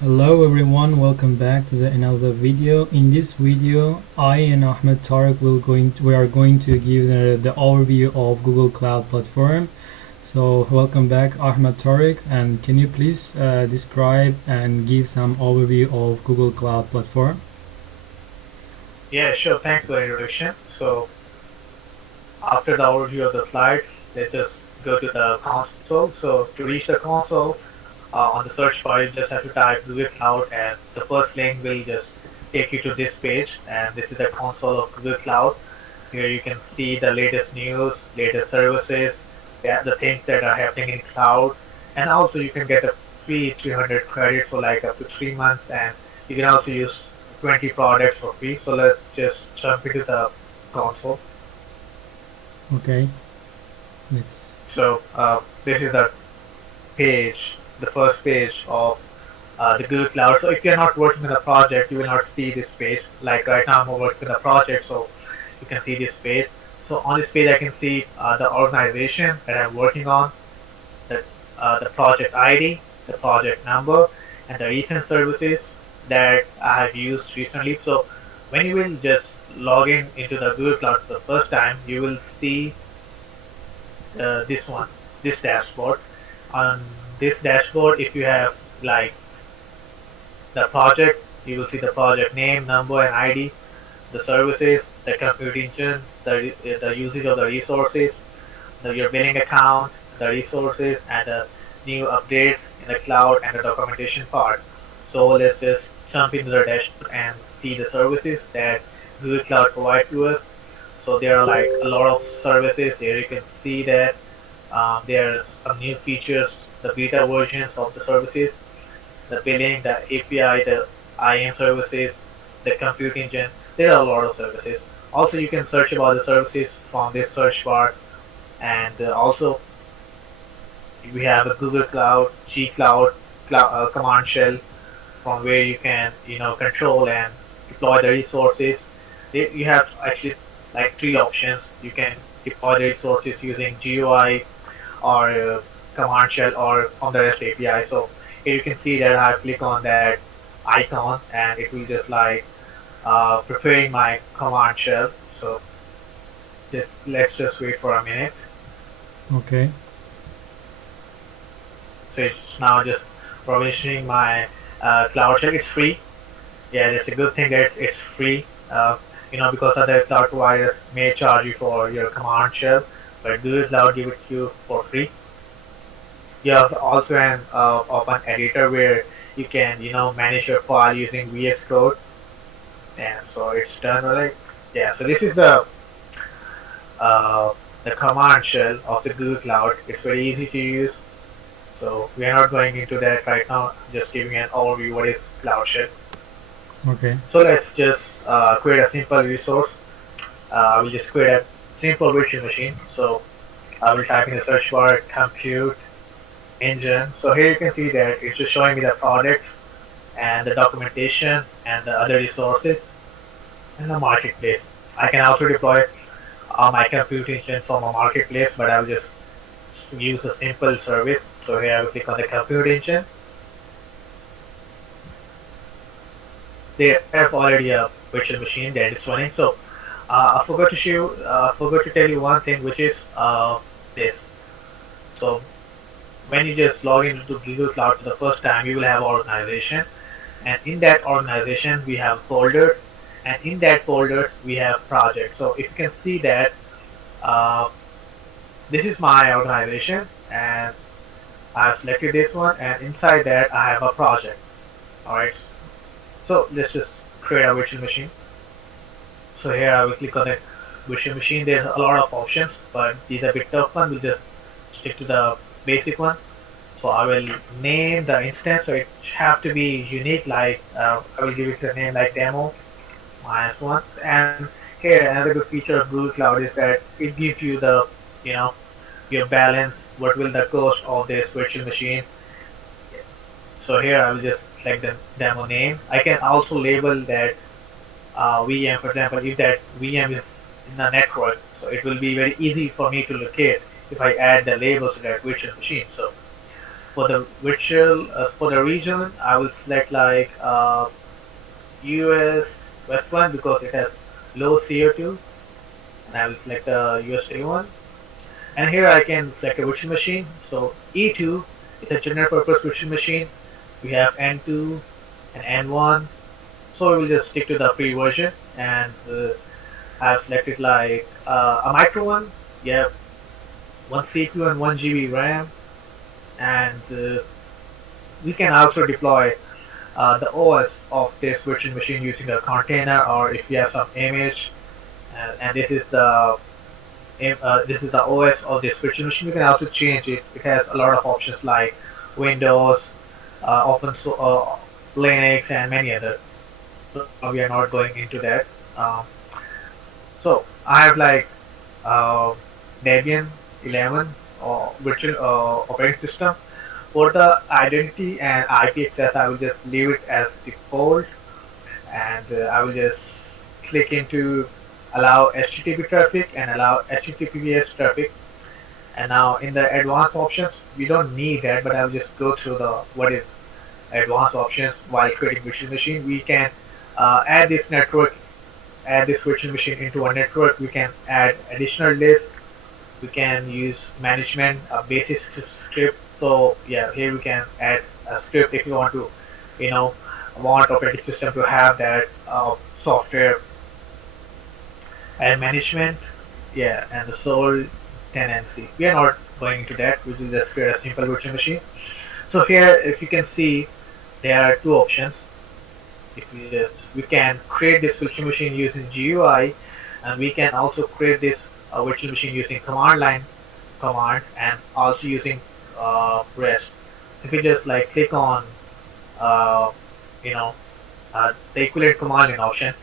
Hello everyone, welcome back to another video. In this video, I and Ahmed Tariq we are going to give the overview of Google Cloud Platform. So welcome back Ahmed Tariq, and can you please describe and give some overview of Google Cloud Platform? Yeah, sure. Thanks for the introduction. So after the overview of the slides, let's just go to the console. So to reach the console, on the search bar, you just have to type Google Cloud, and the first link will just take you to this page. And this is the console of Google Cloud. Here you can see the latest news, latest services, yeah, the things that are happening in cloud, and also you can get a free 300 credits for like up to 3 months, and you can also use 20 products for free. So let's just jump into the console. Okay, let's. So this is the first page of the Google Cloud. So if you're not working on a project, you will not see this page. Like right now, I'm working on a project, so you can see this page. So on this page, I can see the organization that I'm working on, the project ID, the project number, and the recent services that I have used recently. So when you will just log in into the Google Cloud for the first time, you will see this one, this dashboard. On this dashboard, if you have like the project, you will see the project name, number, and ID, the services, the compute engine, the usage of the resources, your billing account, the resources, and the new updates in the cloud and the documentation part. So let's just jump into the dashboard and see the services that Google Cloud provides to us. So there are like a lot of services here. You can see that there are some new features, the beta versions of the services, the billing, the API, the IAM services, the compute engine. There are a lot of services. Also, you can search about the services from this search bar, and also we have a Google Cloud, G Cloud, command shell from where you can control and deploy the resources. You have actually like three options. You can deploy the resources using GUI or command shell or from the REST API. So here you can see that I click on that icon and it will just like preparing my command shell. So let's just wait for a minute. Okay, So it's now just provisioning my cloud shell. It's free. Yeah, that's a good thing that it's free. Because other cloud providers may charge you for your command shell, but Google Cloud give it to you for free. You have also an open editor where you can manage your file using VS Code, and so it's done right. Yeah, so this is uh, the command shell of the Google Cloud. It's very easy to use. So we are not going into that right now. Just giving an overview what is Cloud Shell. okay, So let's just create a simple resource. I will just create a simple virtual machine. So I will type in the search bar compute engine. So here you can see that it's just showing me the products and the documentation and the other resources and the marketplace. I can also deploy my compute engine from a marketplace, but I will just use a simple service. So here I will click on the compute engine. They have already a virtual machine that is running. So I forgot to tell you one thing, which is this. So when you just log into Google Cloud for the first time, you will have organization, and in that organization we have folders, and in that folders we have projects. So if you can see that uh, this is my organization, and I've selected this one, and inside that I have a project. All right. So let's just create a virtual machine. So here I will click on the virtual machine. There's a lot of options, but these are a bit tough one. We'll just stick to the basic one. So I will name the instance. So it have to be unique. Like I will give it a name like demo -1. And here another good feature of Google Cloud is that it gives you the you know your balance. What will the cost of this virtual machine? So here I will just select the demo name. I can also label that VM, for example, if that VM is in the network, so it will be very easy for me to locate if I add the labels to that virtual machine. So for the virtual for the region, I will select like US West one because it has low CO2, and I will select the USA one. And here I can select a virtual machine. So E2 is a general purpose virtual machine. We have N2 and N1. So we will just stick to the free version, and I've selected like a micro one. Yeah, one CPU and 1 GB RAM, and we can also deploy the OS of this virtual machine using a container, or if you have some image, and this is the OS of this virtual machine. You can also change it. It has a lot of options like Windows, Linux, and many other. So we are not going into that. Um, so I have like uh, Debian 11 or virtual operating system. For the identity and IP access, I will just leave it as default, and I will just click into allow HTTP traffic and allow HTTPS traffic. And now in the advanced options, we don't need that, but I'll just go through the what is advanced options while creating virtual machine. We can add this virtual machine into a network. We can add additional disk. We can use management, a basic script. So yeah, here we can add a script if you want to, you know, want operating system to have that software and management. Yeah, and the sole tenancy. We are not going into that. We will just create a simple virtual machine. So here, if you can see, there are two options. If we can create this virtual machine using GUI, and we can also create this virtual machine using command line commands and also using REST. If you just like click on uh, you know the equivalent command line option,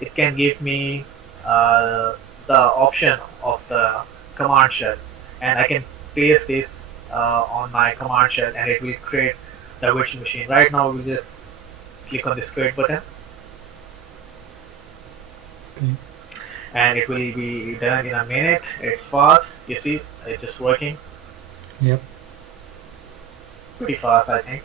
it can give me uh, the option of the command shell, and I can paste this on my command shell, and it will create the virtual machine. Right now, we'll just click on this create button, Okay. and it will be done in a minute. It's fast. You see, it's just working Yep. pretty fast, I think.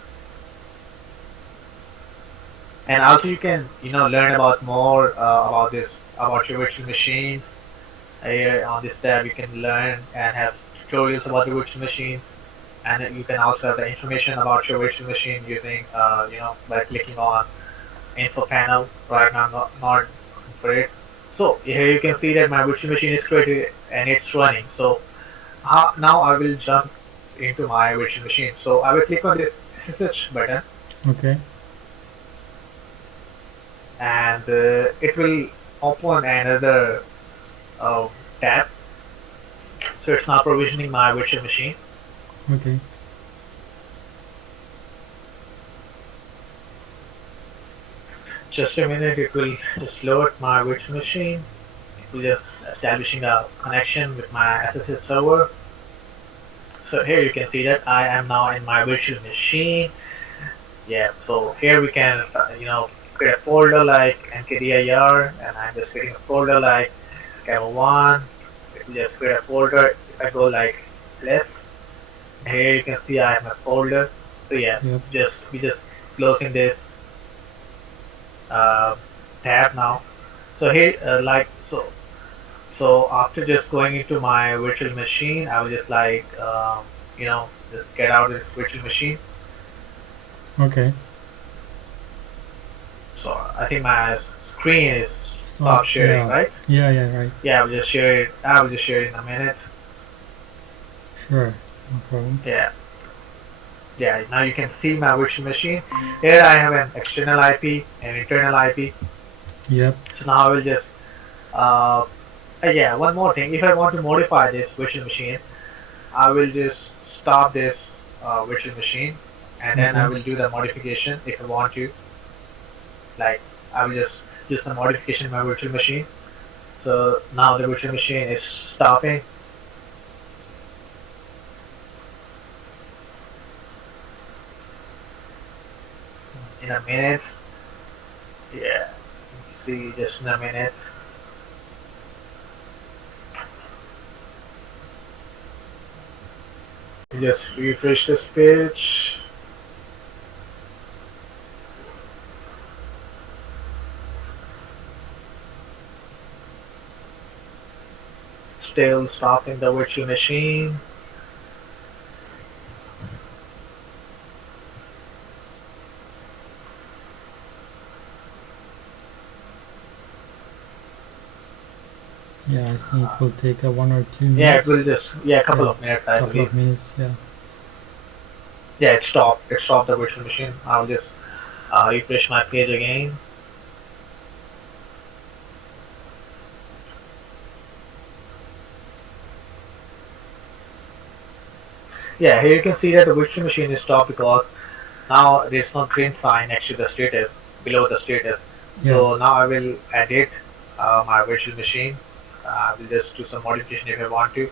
And also, you can learn about more about this about your virtual machines. Here on this tab, you can learn and have tutorials about the virtual machines, and then you can also have the information about your virtual machine using by clicking on info panel. Right now, I'm not for it. So here you can see that my virtual machine is created and it's running. So now I will jump into my virtual machine. So I will click on this SSH button, Okay. and it will open another uh, tab. So it's now provisioning my virtual machine. Okay. Just a minute, it will just load my virtual machine. It will just establishing a connection with my SSH server. So here you can see that I am now in my virtual machine. Yeah, so here we can create a folder like nkdir, and I'm just creating a folder like camel1. It will just create a folder. If I go like less, here you can see I have a folder. So yeah, Yep. we just closing this uh, tab now. So here so after just going into my virtual machine, I will just like just get out of this virtual machine. Okay. So I think my screen is Stop. stop sharing, Yeah. right? Yeah. Yeah. Right. Yeah, I will just share it. I will just share it in a minute. Sure. No problem. Yeah. Yeah, now you can see my virtual machine. Here I have an external IP and internal IP. Yep. So now I will just yeah, one more thing. If I want to modify this virtual machine, I will just stop this virtual machine, and then I Okay. will do the modification if I want to. Like I will just do some modification in my virtual machine. So now the virtual machine is stopping. In a minute. Yeah, see just in a minute. Just refresh this page. still stopping the virtual machine. Yeah, I think it will take a 1 or 2 minutes. Yeah, it will just, yeah, a couple Yeah, of minutes, I couple believe. of minutes. Yeah. Yeah, it stopped. It stopped the virtual machine. I'll just refresh my page again. Yeah, here you can see that the virtual machine is stopped because now there's no green sign next to the status, below the status. Yeah. So now I will edit my virtual machine. I will just do some modification if I want to.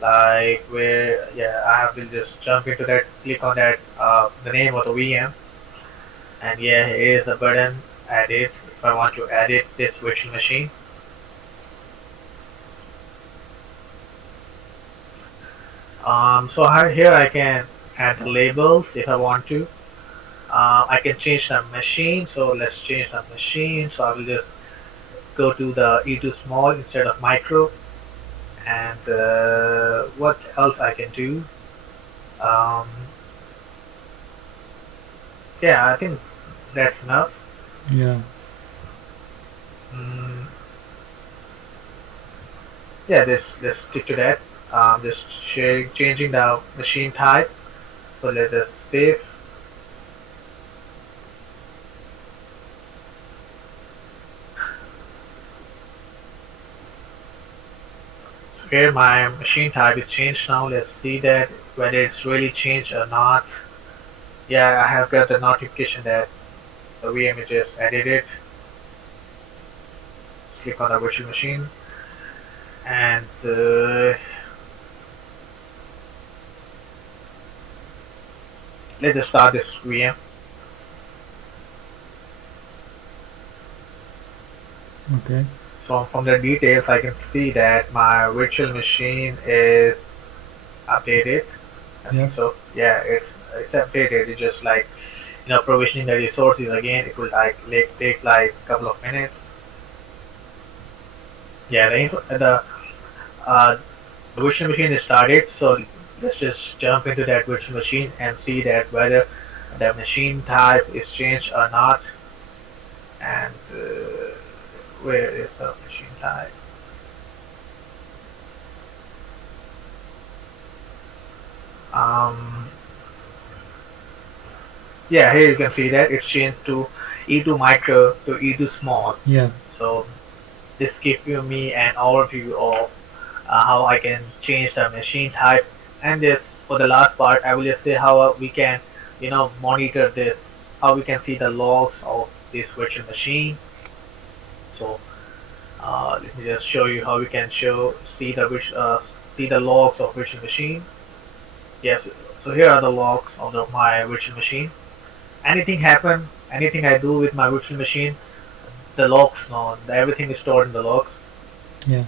Like where, yeah, I will just jump into that, click on that, the name of the VM, and yeah, here is the button, edit, if I want to edit this virtual machine. So here I can add the labels if I want to. I can change the machine, so let's change the machine. So I will just go to the E2 small instead of micro. And what else I can do? Um, yeah, I think that's enough. Yeah. Mm, yeah, let's stick to that. Just changing the machine type. So let us save. So here my machine type is changed now. Let's see that whether it's really changed or not. Yeah, I have got the notification that the VM is just edited. Click on the virtual machine and let's just start this VM. Okay. So from the details, I can see that my virtual machine is updated. I Yeah. think so. Yeah, it's updated. It's just like provisioning the resources again. It will take like a couple of minutes. Yeah, uh, the virtual machine is started. So let's just jump into that virtual machine and see that whether the machine type is changed or not. And where is the machine type? Um, yeah, here you can see that it's changed to E2 micro to E2 small. Yeah. So this gives me an overview of how I can change the machine type. And this for the last part, I will just say how we can, monitor this, how we can see the logs of this virtual machine. So let me just show you how we can see the logs of virtual machine. Yes, so here are the logs of my virtual machine. Anything happen, anything I do with my virtual machine, the logs now, everything is stored in the logs. Yeah.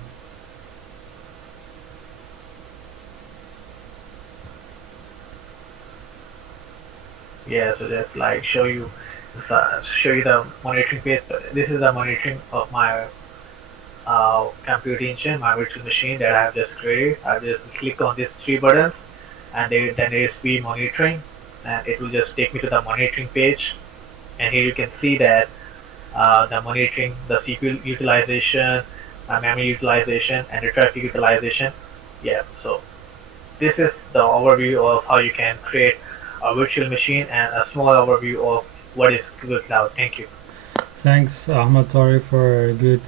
Yeah, so just like show you the monitoring page. This is the monitoring of my compute engine, my virtual machine that I have just created. I just click on these three buttons, and then there is speed monitoring, and it will just take me to the monitoring page. And here you can see that the monitoring, the CPU utilization, memory utilization, and the traffic utilization. Yeah, so this is the overview of how you can create a virtual machine and a small overview of what is Google Cloud. Thank you. Thanks, Ahmed Tariq, for good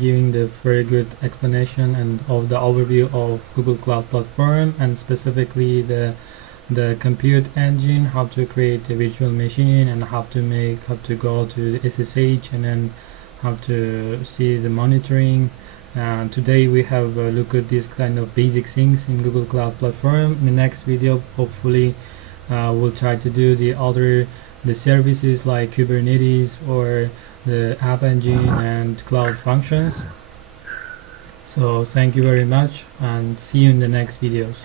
giving the very good explanation and of the overview of Google Cloud Platform, and specifically the compute engine, how to create a virtual machine, and how to go to the SSH, and then how to see the monitoring. Today we have a look at these kind of basic things in Google Cloud Platform. In the next video, hopefully, we'll try to do the services like Kubernetes or the App Engine and Cloud Functions. So thank you very much, and see you in the next videos.